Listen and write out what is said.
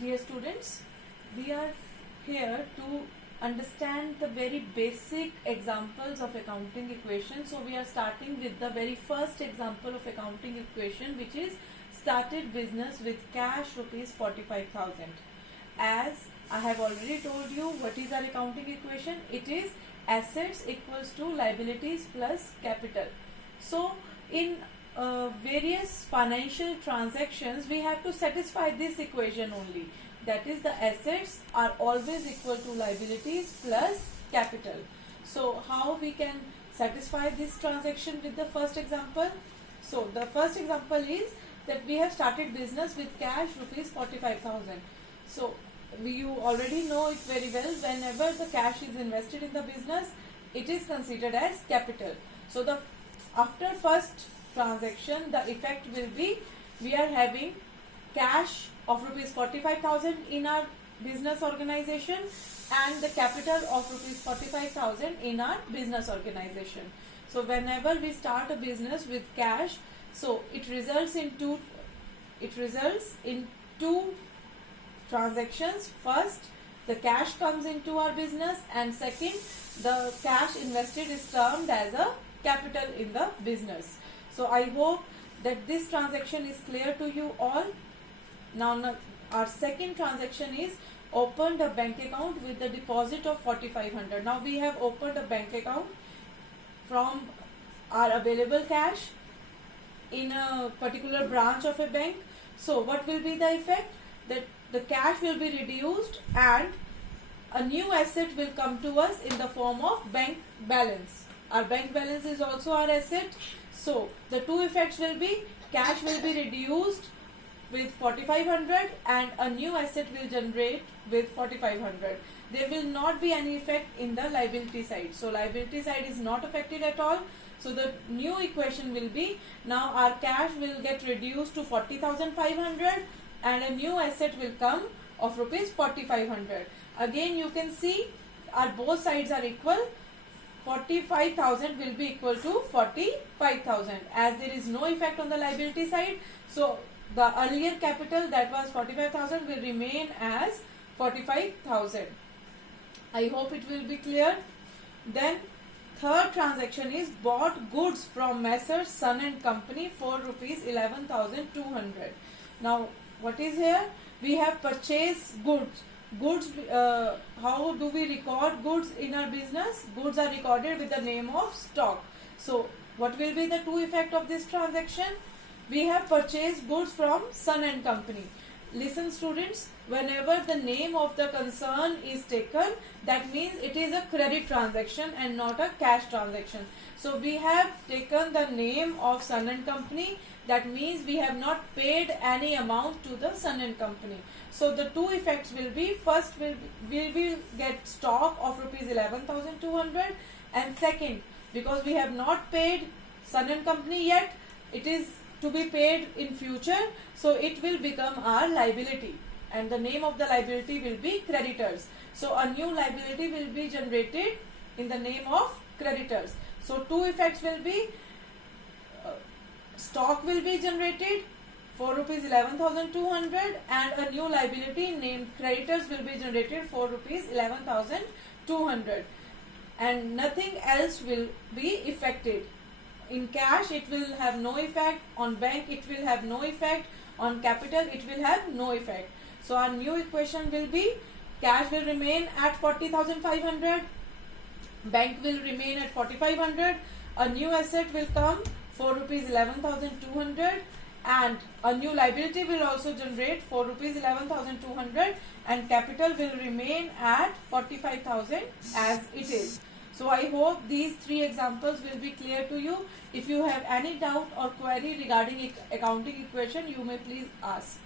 Dear students, we are here to understand the very basic examples of accounting equation. So we are starting with the very first example of accounting equation, which is started business with cash rupees 45,000. As I have already told you, what is our accounting equation? It is assets equals to liabilities plus capital. So in various financial transactions, we have to satisfy this equation only. That is, the assets are always equal to liabilities plus capital. So how we can satisfy this transaction with the first example? So the first example is that we have started business with cash rupees 45,000. So you already know it very well. Whenever the cash is invested in the business, it is considered as capital. So the after first transaction, the effect will be we are having cash of rupees 45,000 in our business organization and the capital of rupees 45,000 in our business organization. So whenever we start a business with cash, so it results in two transactions. First, the cash comes into our business, and second, the cash invested is termed as a capital in the business. So I hope that this transaction is clear to you all. Now our second transaction is opened a bank account with the deposit of 4,500. Now we have opened a bank account from our available cash in a particular branch of a bank. So what will be the effect? That the cash will be reduced and a new asset will come to us in the form of bank balance. Our bank balance is also our asset. So the two effects will be cash will be reduced with 4,500 and a new asset will generate with 4,500. There will not be any effect in the liability side. So liability side is not affected at all. So the new equation will be, now our cash will get reduced to 40,500 and a new asset will come of rupees 4,500. Again you can see our both sides are equal. 45,000 will be equal to 45,000 as there is no effect on the liability side. So the earlier capital, that was 45,000, will remain as 45,000. I hope it will be clear. Then third transaction is bought goods from Messrs Sun and Company for rupees 11,200. Now what is here? We have purchased goods. How do we record goods in our business? Goods are recorded with the name of stock. So what will be the two effect of this transaction? We have purchased goods from Sun and Company. Listen students, whenever the name of the concern is taken, that means it is a credit transaction and not a cash transaction. So we have taken the name of Sun and Company. That means we have not paid any amount to the Sun and Company. So the two effects will be, first we will get stock of rupees 11,200, and second, because we have not paid Sun and Company yet, it is to be paid in future, so it will become our liability and the name of the liability will be creditors. So a new liability will be generated in the name of creditors. So two effects will be, stock will be generated for rupees 11,200 and a new liability named creditors will be generated for rupees 11,200 and nothing else will be affected. In cash it will have no effect, on bank it will have no effect, on capital it will have no effect. So our new equation will be cash will remain at 40,500, bank will remain at 4,500, a new asset will come for rupees 11,200 and a new liability will also generate for rupees 11,200 and capital will remain at 45,000 as it is. So I hope these three examples will be clear to you. If you have any doubt or query regarding accounting equation, you may please ask.